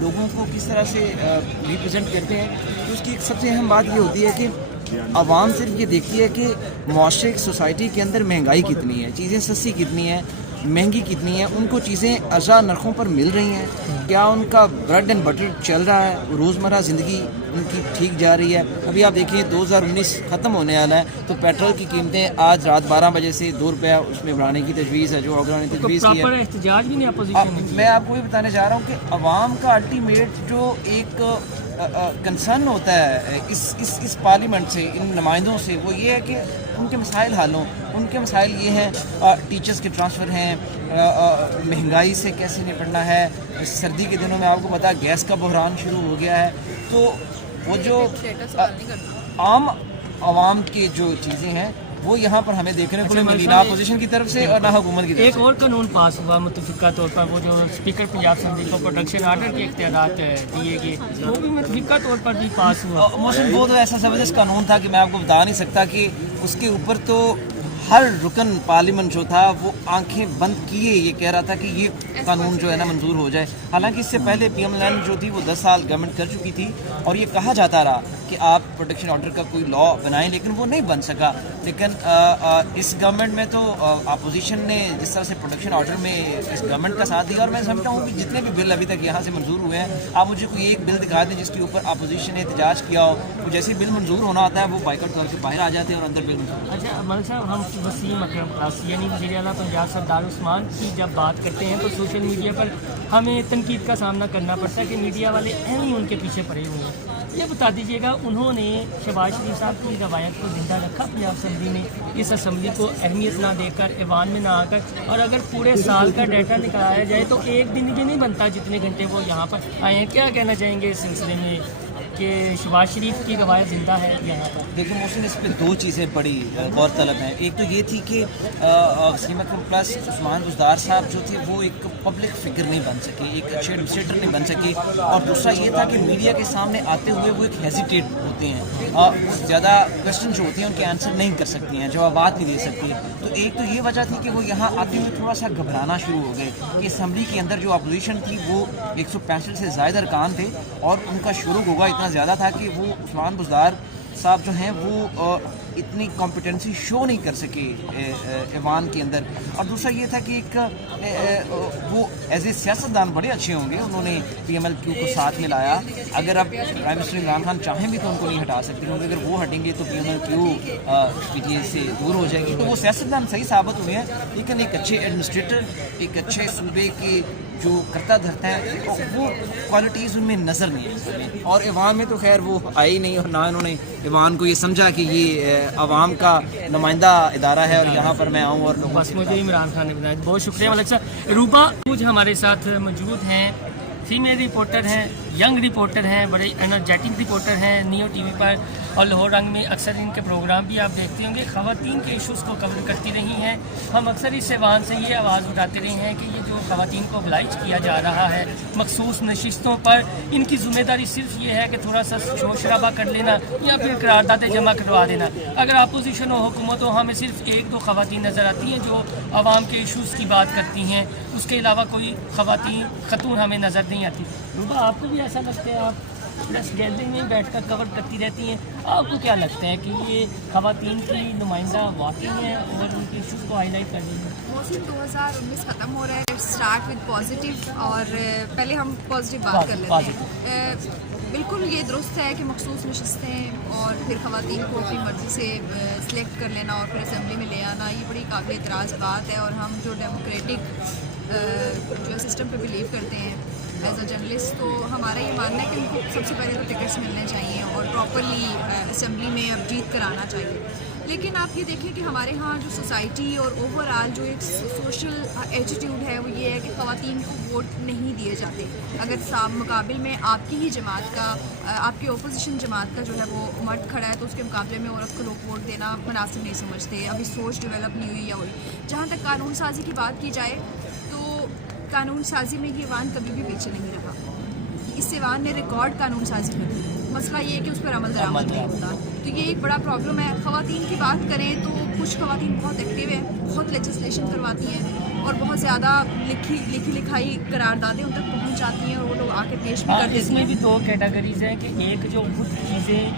لوگوں کو کس طرح سے ریپرزینٹ کرتے ہیں، تو اس کی ایک سب سے اہم بات یہ ہوتی ہے کہ عوام صرف یہ دیکھتی ہے کہ معاشرے سوسائٹی کے اندر مہنگائی کتنی ہے، چیزیں سستی کتنی ہیں، مہنگی کتنی ہیں، ان کو چیزیں ارزاں نرخوں پر مل رہی ہیں، کیا ان کا بریڈ اینڈ بٹر چل رہا ہے، روزمرہ زندگی ان کی ٹھیک جا رہی ہے۔ ابھی آپ دیکھیں 2019 ختم ہونے والا ہے تو پیٹرول کی قیمتیں آج رات 12 بجے سے 2 روپیہ اس میں بڑھانے کی تجویز ہے، جو عوام نے تجویز کی ہے۔ احتجاج بھی نہیں اپوزیشن نے کیا۔ میں آپ کو یہ بتانے جا رہا ہوں کہ عوام کا الٹیمیٹ جو ایک کنسرن ہوتا ہے اس پارلیمنٹ سے، ان نمائندوں سے، وہ یہ ہے کہ ان کے مسائل حل ہوں۔ ان کے مسائل یہ ہیں ٹیچرز کے ٹرانسفر ہیں، مہنگائی سے کیسے نپٹنا ہے، سردی کے دنوں میں آپ کو پتا گیس کا بحران شروع ہو گیا ہے، تو وہ جو عام عوام کی جو چیزیں ہیں وہ یہاں پر ہمیں دیکھنے کو نہیں ملی، نہ اپوزیشن کی طرف سے اور نہ حکومت کی طرف سے۔ ایک اور قانون پاس ہوا متفقہ طور پر، وہ جو اسپیکر پنجاب اسمبلی کو پروٹیکشن آرڈر کے اختیارات دیے گئے، وہ بھی متفقہ طور پر بھی پاس ہوا۔ محسن وہ تو ایسا زبردست قانون تھا کہ میں آپ کو بتا نہیں سکتا کہ اس کے اوپر تو ہر رکن پارلیمنٹ جو تھا وہ آنکھیں بند کیے یہ کہہ رہا تھا کہ یہ قانون جو ہے نا منظور ہو جائے۔ حالانکہ اس سے پہلے پی ایم لینڈ جو تھی وہ 10 سال گورنمنٹ کر چکی تھی اور یہ کہا جاتا رہا کہ آپ پروٹیکشن آرڈر کا کوئی لا بنائیں، لیکن وہ نہیں بن سکا۔ لیکن اس گورنمنٹ میں تو اپوزیشن نے جس طرح سے پروٹیکشن آرڈر میں اس گورنمنٹ کا ساتھ دیا، اور میں سمجھتا ہوں کہ جتنے بھی بل ابھی تک یہاں سے منظور ہوئے ہیں، آپ مجھے کوئی ایک بل دکھا دیں جس کے اوپر اپوزیشن نے احتجاج کیا ہو، تو جیسے بل منظور ہونا ہوتا ہے وہ بائیکاٹ کر کے باہر آ جاتے ہیں اور اندر بل منظور۔ اچھا ملک صاحب، ہم وسیم اکرم قاسی یعنی وزیر اعلیٰ پنجاب سردار عثمان کی جب بات کرتے ہیں تو سوشل میڈیا پر ہمیں تنقید کا سامنا کرنا پڑتا ہے کہ میڈیا والے اہم ہی ان کے پیچھے پڑے ہوئے ہیں۔ یہ بتا دیجیے گا، انہوں نے شہباز شریف صاحب کی روایت کو زندہ رکھا پنجاب اسمبلی میں، اس اسمبلی کو اہمیت نہ دے کر، ایوان میں نہ آ کر، اور اگر پورے سال کا ڈیٹا نکالا جائے تو ایک دن بھی نہیں بنتا جتنے گھنٹے وہ یہاں پر آئے ہیں۔ کیا کہنا چاہیں گے اس سلسلے میں کہ شہباز شریف کی روایت زندہ ہے یہاں پر؟ دیکھیں محسن، اس پہ دو چیزیں بڑی غور طلب ہیں۔ ایک تو یہ تھی کہ وسیم اکرم پلس عثمان بزدار صاحب جو تھے وہ ایک پبلک فگر نہیں بن سکے، ایک اچھے ایڈمنسٹریٹر نہیں بن سکے، اور دوسرا یہ تھا کہ میڈیا کے سامنے آتے ہوئے وہ ایک ہیزیٹیٹ ہوتے ہیں، زیادہ کویشچن جو ہوتے ہیں ان کے آنسر نہیں کر سکتی ہیں، جوابات نہیں دے سکتی۔ تو ایک تو یہ وجہ تھی کہ وہ یہاں آتے ہوئے تھوڑا سا گھبرانا شروع ہو گئے کہ اسمبلی کے اندر جو اپوزیشن تھی وہ 165 سے زائد ارکان تھے اور ان کا شروع ہوگا اتنا زیادہ تھا کہ وہ عثمان بزدار صاحب جو ہیں وہ اتنی کمپیٹنسی شو نہیں کر سکے ایوان کے اندر۔ اور دوسرا یہ تھا کہ ایک وہ ایز اے سیاستدان بڑے اچھے ہوں گے، انہوں نے پی ایم ایل کیو کو ساتھ میں لایا۔ اگر اب پرائم منسٹر عمران خان چاہیں بھی تو ان کو نہیں ہٹا سکتے، کیونکہ اگر وہ ہٹیں گے تو P M L Q P T A سے دور ہو جائے گی۔ تو وہ سیاستدان صحیح ثابت ہوئے ہیں، لیکن ایک اچھے ایڈمنسٹریٹر، ایک اچھے صوبے کے جو کرتا دھرتا ہے وہ کوالٹیز ان میں نظر نہیں آئی، اور ایوان میں تو خیر وہ آئی نہیں، اور نہ انہوں نے ایوان کو یہ سمجھا کہ یہ عوام کا نمائندہ ادارہ ہے اور یہاں پر میں آؤں اور بس مجھے عمران خان نے بتایا۔ بہت شکریہ ملک صاحب۔ روبا کچھ ہمارے ساتھ موجود ہیں، فیمیل رپورٹر ہیں، ینگ رپورٹر ہیں، بڑے انرجیٹک رپورٹر ہیں نیو ٹی وی پر، اور لاہور رنگ میں اکثر ان کے پروگرام بھی آپ دیکھتے ہوں گے، خواتین کے ایشوز کو کور کرتی رہی ہیں۔ ہم اکثر اس ایوان سے یہ آواز اٹھاتے رہے ہیں کہ یہ جو خواتین کو oblige کیا جا رہا ہے مخصوص نشستوں پر، ان کی ذمہ داری صرف یہ ہے کہ تھوڑا سا شور شرابہ کر لینا یا پھر قراردادیں جمع کروا دینا۔ اگر اپوزیشن ہو حکومت ہو، ہمیں صرف ایک دو خواتین نظر آتی ہیں جو عوام کے ایشوز کی بات کرتی ہیں، اس کے علاوہ کوئی خاتون ہمیں نظر نہیں آتی۔ روبا، آپ کو بھی ایسا لگتا ہے؟ آپ پریس گیلری میں بیٹھ کر کور کرتی رہتی ہیں، آپ کو کیا لگتا ہے کہ یہ خواتین کی نمائندہ واقعی ہیں اور ان کے ایشوز کو ہائی لائٹ کر رہی ہیں؟ موسم 2019 ختم ہو رہا ہے، اسٹارٹ وتھ پازیٹیو، اور پہلے ہم پازیٹیو بات کر لیتے ہیں۔ بالکل یہ درست ہے کہ مخصوص نشستیں اور پھر خواتین کو اپنی مرضی سے سلیکٹ کر لینا اور پھر اسمبلی میں لے آنا، یہ بڑی قابل اعتراض بات ہے، اور ہم جو ڈیموکریٹک جو سسٹم پہ بلیو کرتے ہیں ایز اے جرنلسٹ، تو ہمارا یہ ماننا ہے کہ ان کو سب سے پہلے تو ٹکٹس ملنے چاہیے اور پراپرلی اسمبلی میں اب جیت کرانا چاہیے۔ لیکن آپ یہ دیکھیں کہ ہمارے ہاں جو سوسائٹی اور اوور آل جو ایک سوشل ایٹیٹیوڈ ہے وہ یہ ہے کہ خواتین کو ووٹ نہیں دیے جاتے۔ اگر مقابل میں آپ کی ہی جماعت کا، آپ کی اپوزیشن جماعت کا جو ہے وہ مرد کھڑا ہے تو اس کے مقابلے میں عورت کو لوگ ووٹ دینا مناسب نہیں سمجھتے، ابھی سوچ ڈیولپ نہیں ہوئی یا ہوئی۔ جہاں تک قانون سازی کی بات کی جائے تو قانون سازی میں یہ ایوان کبھی بھی پیچھے نہیں رہا، اس ایوان نے ریکارڈ قانون سازی کر دی، مسئلہ یہ ہے کہ اس پر عمل درآمد نہیں ہوتا، تو یہ ایک بڑا پرابلم ہے۔ خواتین کی بات کریں تو کچھ خواتین بہت ایکٹیو ہیں، بہت لیجسلیشن کرواتی ہیں، اور بہت زیادہ لکھی لکھائی قراردادیں ان تک پہنچ جاتی ہیں اور وہ لوگ آ کے پیش بھی ہاں کر دیتی اس میں ہیں. بھی دو کیٹیگریز ہیں کہ ایک جو خود چیزیں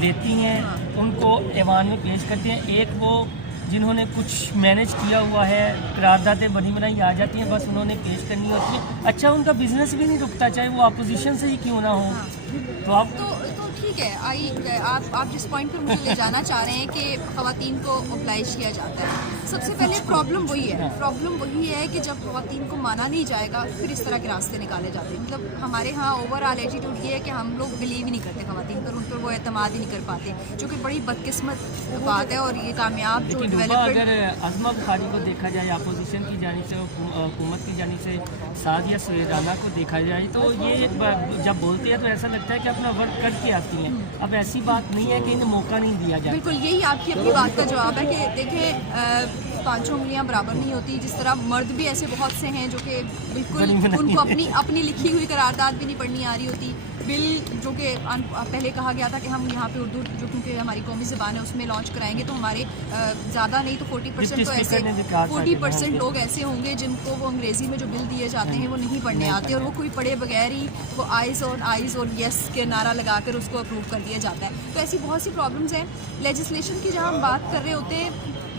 لیتی ہیں ان کو ایوان میں پیش کرتے ہیں, ایک وہ جنہوں نے کچھ مینیج کیا ہوا ہے, قراردادیں بنی بنائی آ جاتی ہیں, بس انہوں نے پیش کرنی ہوتی ہے. اچھا ان کا بزنس بھی نہیں رکتا چاہے وہ اپوزیشن سے ہی کیوں نہ ہو. تو آپ تو ٹھیک ہے, آپ جس پوائنٹ پر مجھے لے جانا چاہ رہے ہیں کہ خواتین کو اوبلائز کیا جاتا ہے, سب سے پہلے پرابلم وہی ہے کہ جب خواتین کو مانا نہیں جائے گا پھر اس طرح کے راستے نکالے جاتے ہیں. مطلب ہمارے ہاں اوور آل ایٹیٹیوڈ یہ ہے کہ ہم لوگ بلیو ہی نہیں کرتے خواتین پر, ان پر وہ اعتماد ہی نہیں کر پاتے, جو کہ بڑی بدقسمت بات ہے. اور یہ کامیاب جو ڈیولپمنٹ, اگر عظمہ بخاری کو دیکھا جائے اپوزیشن کی جانب سے, حکومت کی جانب سے سعدیہ سویدانہ کو دیکھا جائے تو یہ جب بولتے ہیں تو ایسا لگتا ہے کہ اپنا ورک کر کے آتی ہیں. اب ایسی بات نہیں ہے کہ انہیں موقع نہیں دیا جائے. بالکل یہی آپ کی اپنی بات کا جواب ہے کہ دیکھیں پانچوں انگلیاں برابر نہیں ہوتی. جس طرح مرد بھی ایسے بہت سے ہیں جو کہ بالکل ان کو اپنی لکھی ہوئی قرارداد بھی نہیں پڑھنی آ رہی ہوتی. بل جو کہ پہلے کہا گیا تھا کہ ہم یہاں پہ اردو جو کیونکہ ہماری قومی زبان ہے اس میں لانچ کرائیں گے تو ہمارے زیادہ نہیں تو 40% تو ایسے 40% لوگ ایسے ہوں گے جن کو وہ انگریزی میں جو بل دیے جاتے ہیں وہ نہیں پڑھنے آتے, اور وہ کوئی پڑھے بغیر ہی وہ آئیز اور یس کے نعرہ لگا کر اس کو اپروو کر دیا جاتا ہے. تو ایسی بہت سی پرابلمس ہیں. لیجسلیشن کی جہاں ہم بات کر رہے ہوتے ہیں,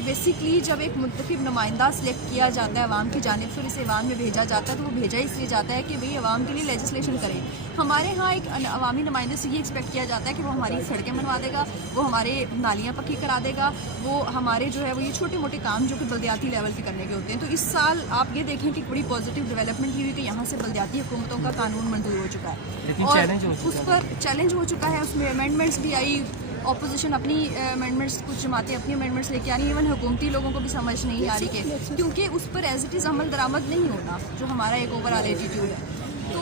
بیسکلی جب ایک منتخب نمائندہ سلیکٹ کیا جاتا ہے عوام کی جانب سے اور اسے عوام میں بھیجا جاتا ہے تو وہ بھیجا اس لیے جاتا ہے کہ بھئی عوام کے لیے لیجسلیشن کریں. ہمارے ہاں ایک عوامی نمائندے سے یہ ایکسپیکٹ کیا جاتا ہے کہ وہ ہماری سڑکیں بنوا دے گا, وہ ہمارے نالیاں پکی کرا دے گا, وہ ہمارے جو ہے وہ یہ چھوٹے موٹے کام جو کہ بلدیاتی لیول پہ کرنے کے ہوتے ہیں. تو اس سال آپ یہ دیکھیں کہ بڑی پازیٹیو ڈیولپمنٹ ہوئی کہ یہاں سے بلدیاتی حکومتوں کا قانون منظور ہو چکا ہے اور اس پر چیلنج ہو چکا ہے. اس میں امینڈمنٹس بھی آئی, اپوزیشن اپنی امینڈمنٹس, کچھ جماعتیں اپنی امینڈمنٹس لے کے آ رہی ہیں. ایون حکومتی لوگوں کو بھی سمجھ نہیں آ رہی کہ کیونکہ اس پر ایز اٹ از عمل درآمد نہیں ہونا جو ہمارا ایک اوور آل ایٹیٹیوڈ ہے. تو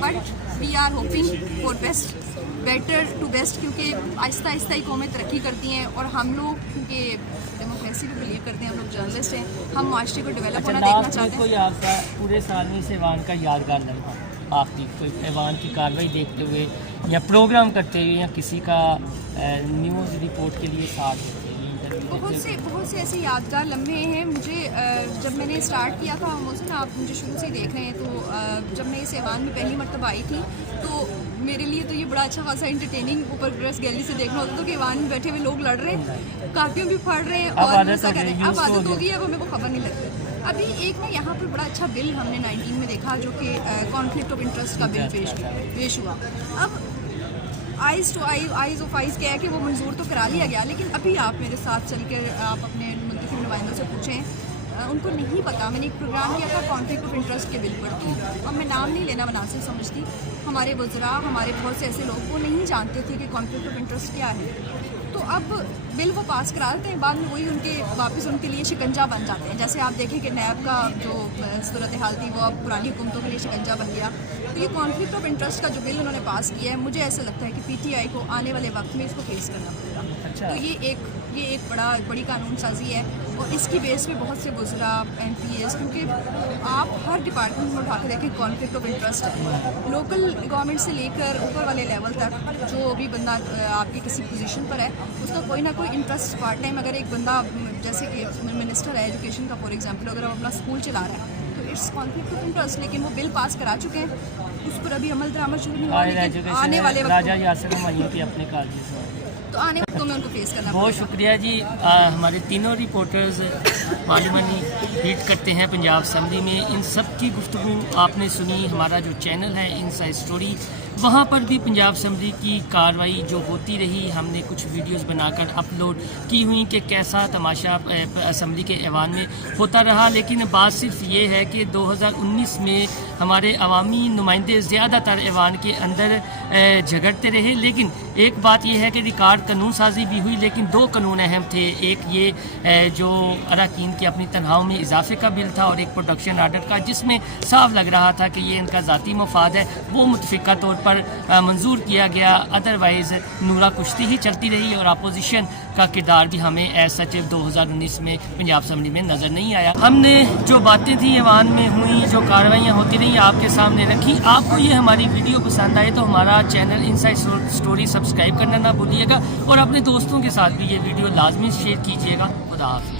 but we are hoping for best, better to best, کیونکہ آہستہ آہستہ ہی قومیں ترقی کرتی ہیں اور ہم لوگ کیونکہ ڈیموکریسی پہ بلیو کرتے ہیں, ہم لوگ جرنلسٹ ہیں, ہم معاشرے کو ڈیولپ ہونا دیکھنا چاہتے ہیں. کوئی آپ کا پورے سال میں اس ایوان کا یادگار لمحہ آخری کوئی ایوان کی کارروائی دیکھتے ہوئے یا پروگرام کرتے ہوئے یا کسی کا نیوز رپورٹ کے لیے ساتھ بہت سے ایسے یادگار لمحے ہیں. مجھے جب میں نے اسٹارٹ کیا تھا محسن, آپ مجھے شروع سے ہی دیکھ رہے ہیں, تو جب میں اس ایوان میں پہلی مرتبہ آئی تھی تو میرے لیے تو یہ بڑا اچھا خاصا انٹرٹیننگ اوپر پریس گیلری سے دیکھنا ہوتا تھا کہ ایوان میں بیٹھے ہوئے لوگ لڑ رہے ہیں, کارٹون بھی پڑھ رہے ہیں اور ایسا کر رہے ہیں. اب عادت ہوگی, اب ہمیں وہ خبر نہیں لگتی. ابھی ایک نا یہاں پر بڑا اچھا بل ہم نے 19 میں دیکھا جو کہ کانفلکٹ آف انٹرسٹ کا بل پیش ہوا. اب آئیز آف آئیز کیا ہے کہ وہ منظور تو کرا لیا گیا, لیکن ابھی آپ میرے ساتھ چل کر آپ اپنے منتخب نمائندوں سے پوچھیں, ان کو نہیں پتا. میں نے ایک پروگرام کیا تھا کانفلکٹ آف انٹرسٹ کے بل پر, تو اب میں نام نہیں لینا مناسب سمجھتی. ہمارے وزراء, ہمارے بہت سے ایسے لوگ وہ نہیں جانتے تھے کہ کانفلکٹ آف انٹرسٹ کیا ہے. تو اب بل وہ پاس کرا دیتے ہیں, بعد میں وہی واپس ان کے لیے شکنجہ بن جاتے ہیں. جیسے آپ دیکھیں کہ نیب کا جو صورتحال تھی وہ اب پرانی حکومتوں کے لیے شکنجہ بن گیا. تو یہ کانفلکٹ آف انٹرسٹ کا جو بل انہوں نے پاس کیا ہے, مجھے ایسا لگتا ہے کہ پی ٹی آئی کو آنے والے وقت میں اس کو فیس کرنا پڑے گا. تو یہ ایک بڑی قانون سازی ہے اور اس کی بیس پہ بہت سے وزراء, ایم پی ایز, کیونکہ آپ ہر ڈپارٹمنٹ میں اٹھا کے دیکھیں کانفلکٹ آف انٹرسٹ ہے. لوکل گورنمنٹ سے لے کر اوپر والے لیول تک جو بھی بندہ آپ کی کسی پوزیشن پر ہے اس کا کوئی نہ کوئی انٹرسٹ پارٹ ٹائم. اگر ایک بندہ جیسے کہ منسٹر ہے ایجوکیشن کا فار ایگزامپل, اگر وہ اپنا اسکول چلا رہا ہے تو اٹس کانفلکٹ آف انٹرسٹ, لیکن وہ بل پاس کرا چکے ہیں, اس پر ابھی عمل درآمد شروع نہیں ہوا, لیکن آنے والے تو آنے وقتوں میں ان کو فیس کرنا. بہت شکریہ جی. ہمارے تینوں رپورٹرز پارلیمانی لیڈ کرتے ہیں پنجاب اسمبلی میں, ان سب کی گفتگو آپ نے سنی. ہمارا جو چینل ہے ان سائڈ اسٹوری, وہاں پر بھی پنجاب اسمبلی کی کارروائی جو ہوتی رہی, ہم نے کچھ ویڈیوز بنا کر اپلوڈ کی ہوئی کہ کیسا تماشا اسمبلی کے ایوان میں ہوتا رہا. لیکن بات صرف یہ ہے کہ 2019 میں ہمارے عوامی نمائندے زیادہ تر ایوان کے اندر جھگڑتے رہے. لیکن ایک بات یہ ہے کہ ریکارڈ قانون سازی بھی ہوئی, لیکن دو قانون اہم تھے. ایک یہ جو اراکین کی اپنی تنخواہوں میں اضافے کا بل تھا, اور ایک پروڈکشن آرڈر کا, جس میں صاف لگ رہا تھا کہ یہ ان کا ذاتی مفاد ہے, وہ متفقہ طور پر منظور کیا گیا. ادروائز نورا کشتی ہی چلتی رہی اور اپوزیشن کا کردار بھی ہمیں ایز سچ 2019 میں پنجاب اسمبلی میں نظر نہیں آیا. ہم نے جو باتیں تھیں ایوان میں ہوئیں, جو کارروائیاں ہوتی رہیں, آپ کے سامنے رکھی. آپ کو یہ ہماری ویڈیو پسند آئے تو ہمارا چینل ان سائڈ اسٹوری سبسکرائب کرنا نہ بھولیے گا, اور اپنے دوستوں کے ساتھ بھی یہ ویڈیو لازمی شیئر کیجیے گا. خدا حافظ.